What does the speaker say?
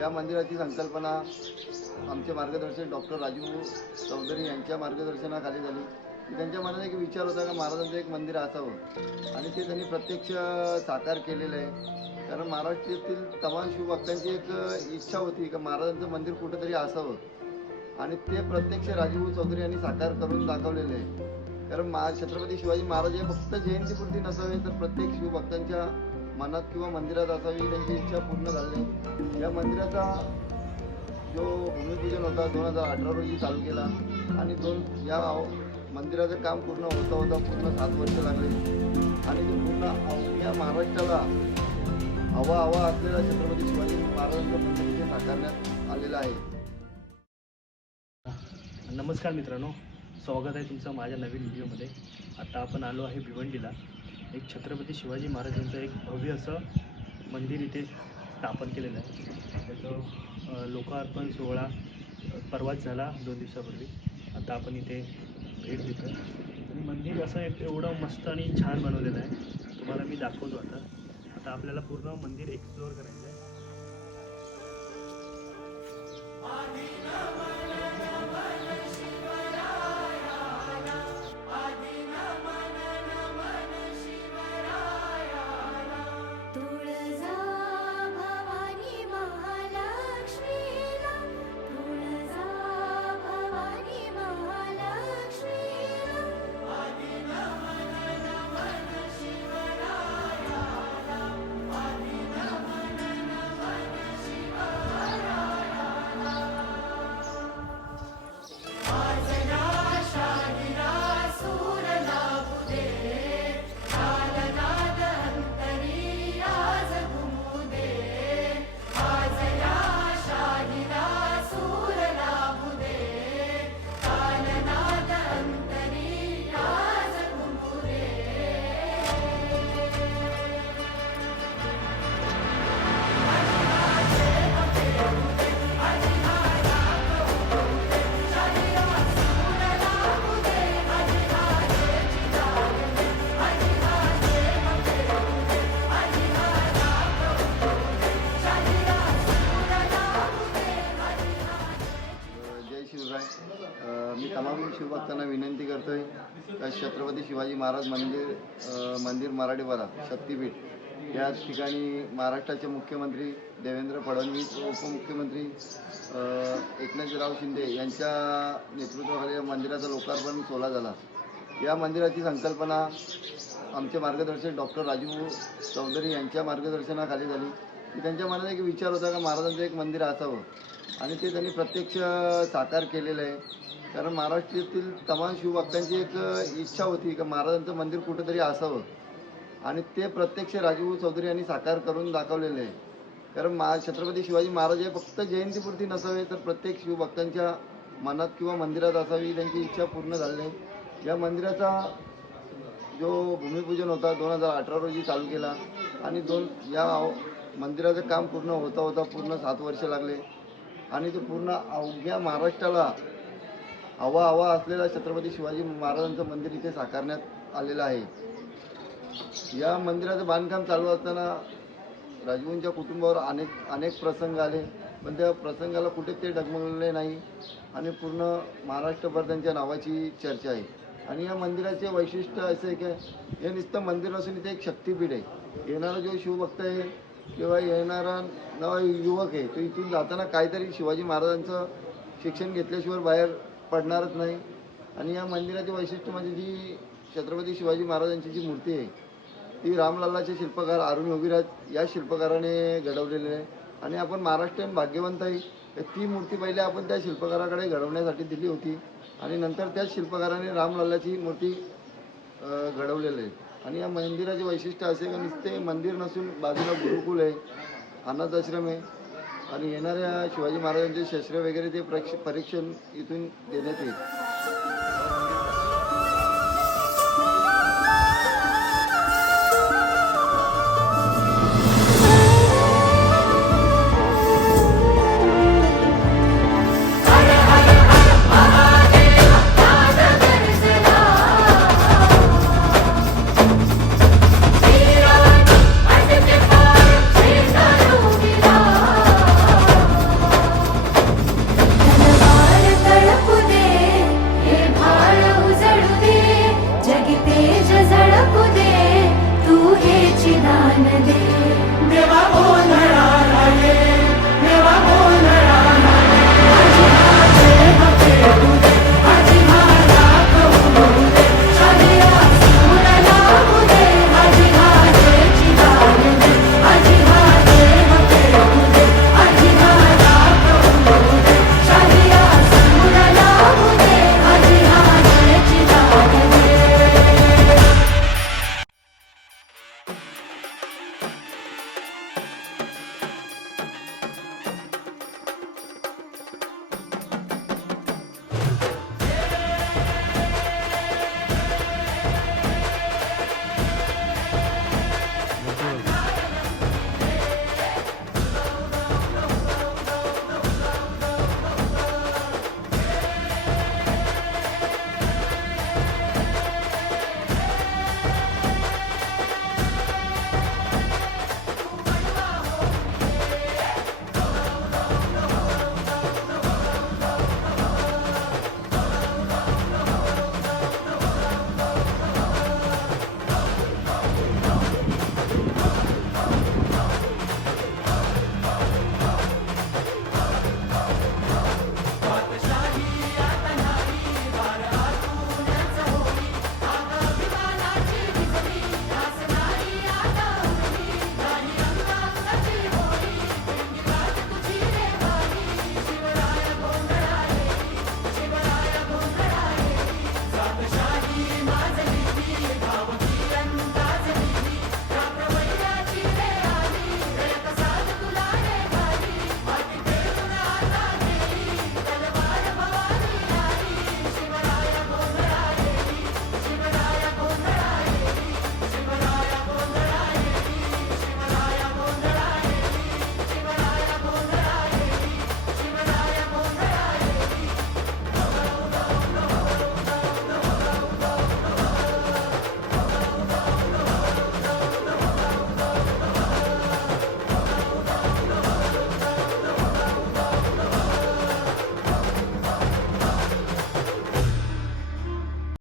या मंदिराची संकल्पना आमचे मार्गदर्शक डॉक्टर राजू चौधरी यांच्या मार्गदर्शनाखाली झाली. त्यांच्या मनात एक विचार होता का महाराजांचं एक मंदिर असावं. आणि ते त्यांनी प्रत्यक्ष साकार केलेलं आहे. कारण महाराष्ट्रातील तमाम शिवभक्तांची एक इच्छा होती का महाराजांचं मंदिर कुठंतरी असावं. आणि ते प्रत्यक्ष राजीव चौधरी यांनी साकार करून दाखवलेले आहे. कारण मा छत्रपती शिवाजी महाराज हे फक्त जयंतीपुरती नसावे तर प्रत्येक शिवभक्तांच्या मनात किंवा मंदिरात असावी त्यांची इच्छा पूर्ण झाली या मंदिराचा जो भूमिपूजन होता दोन हजार अठरा रोजी चालू केला आणि दोन या मंदिराचं काम पूर्ण होता होता पूर्ण सात वर्ष लागले. आणि ते पूर्ण या महाराष्ट्राला हवा हवा असलेला छत्रपती शिवाजी महाराजांचं मंदिर साकारण्यात आलेलं आहे. नमस्कार मित्रांनो. स्वागत आहे तुमचं माझ्या नवीन व्हिडिओमध्ये. आता आपण आलो आहे भिवंडीला. एक छत्रपती शिवाजी महाराजांचं एक भव्य असं मंदिर इथे स्थापन केलेलं आहे. त्याचं लोकार्पण सोहळा परवाच झाला दोन दिवसापूर्वी. आता आपण इथे भेट देतो आणि मंदिर असं एक एवढं मस्त आणि छान बनवलेलं आहे. तुम्हाला मी दाखवतो आता. आता आपल्याला पूर्ण मंदिर एक्सप्लोअर करायचं आहे. छत्रपती शिवाजी महाराज मंदिर मंदिर मराठीवाडा शक्तीपीठ. या ठिकाणी महाराष्ट्राचे मुख्यमंत्री देवेंद्र फडणवीस व उपमुख्यमंत्री एकनाथराव शिंदे यांच्या नेतृत्वाखाली या मंदिराचा लोकार्पण सोहळा झाला. या मंदिराची संकल्पना आमचे मार्गदर्शक डॉक्टर राजू चौधरी यांच्या मार्गदर्शनाखाली झाली. की त्यांच्या मनात एक विचार होता का महाराजांचं एक मंदिर असावं. आणि ते त्यांनी प्रत्यक्ष साकार केलेलं आहे. कारण महाराष्ट्रातील तमाम शिवभक्तांची एक इच्छा होती का महाराजांचं मंदिर कुठंतरी असावं. आणि ते प्रत्यक्ष राजीव चौधरी यांनी साकार करून दाखवलेलं आहे. कारण मा छत्रपती शिवाजी महाराज हे फक्त जयंतीपुरती नसावे तर प्रत्येक शिवभक्तांच्या मनात किंवा मंदिरात असावी त्यांची इच्छा पूर्ण झाली आहे. या मंदिराचा जो भूमिपूजन होता दोन हजार अठरा रोजी चालू केला. आणि दोन या मंदिराचं काम पूर्ण होता होता पूर्ण सात वर्ष लागले. आणि तो पूर्ण अवघ्या महाराष्ट्राला हवा हवा असलेला छत्रपती शिवाजी महाराजांचं मंदिर इथे साकारण्यात आलेलं आहे. या मंदिराचं बांधकाम चालू असताना राजवंच्या कुटुंबावर अनेक अनेक प्रसंग आले. पण त्या प्रसंगाला कुठे ते डगमगले नाही आणि पूर्ण महाराष्ट्रभर त्यांच्या नावाची चर्चा आहे. आणि या मंदिराचे वैशिष्ट्य असे की हे नुसतं मंदिर असून इथे एक शक्तीपीठ आहे. येणारा जो शिवभक्त आहे किंवा येणारा नवा युवक आहे तो इथून जाताना काहीतरी शिवाजी महाराजांचं शिक्षण घेतल्याशिवाय बाहेर पडणारच नाही. आणि या मंदिराचे वैशिष्ट्य म्हणजे जी छत्रपती शिवाजी महाराजांची जी मूर्ती आहे ती रामलालाचे शिल्पकार अरुण योगीराज या शिल्पकाराने घडवलेली आहे. आणि आपण महाराष्ट्रीयन भाग्यवंत आहे तर ती मूर्ती पहिले आपण त्या शिल्पकाराकडे घडवण्यासाठी दिली होती. आणि नंतर त्याच शिल्पकाराने रामलालाची मूर्ती घडवलेली आहे. आणि या मंदिराचे वैशिष्ट्य असे का नुसते मंदिर नसून बाजूला गुरुकुल आहे अनाथ आश्रम आहे. आणि येणाऱ्या शिवाजी महाराजांचे शस्त्र वगैरे ते प्रक्ष परीक्षण इथून देण्यात येईल.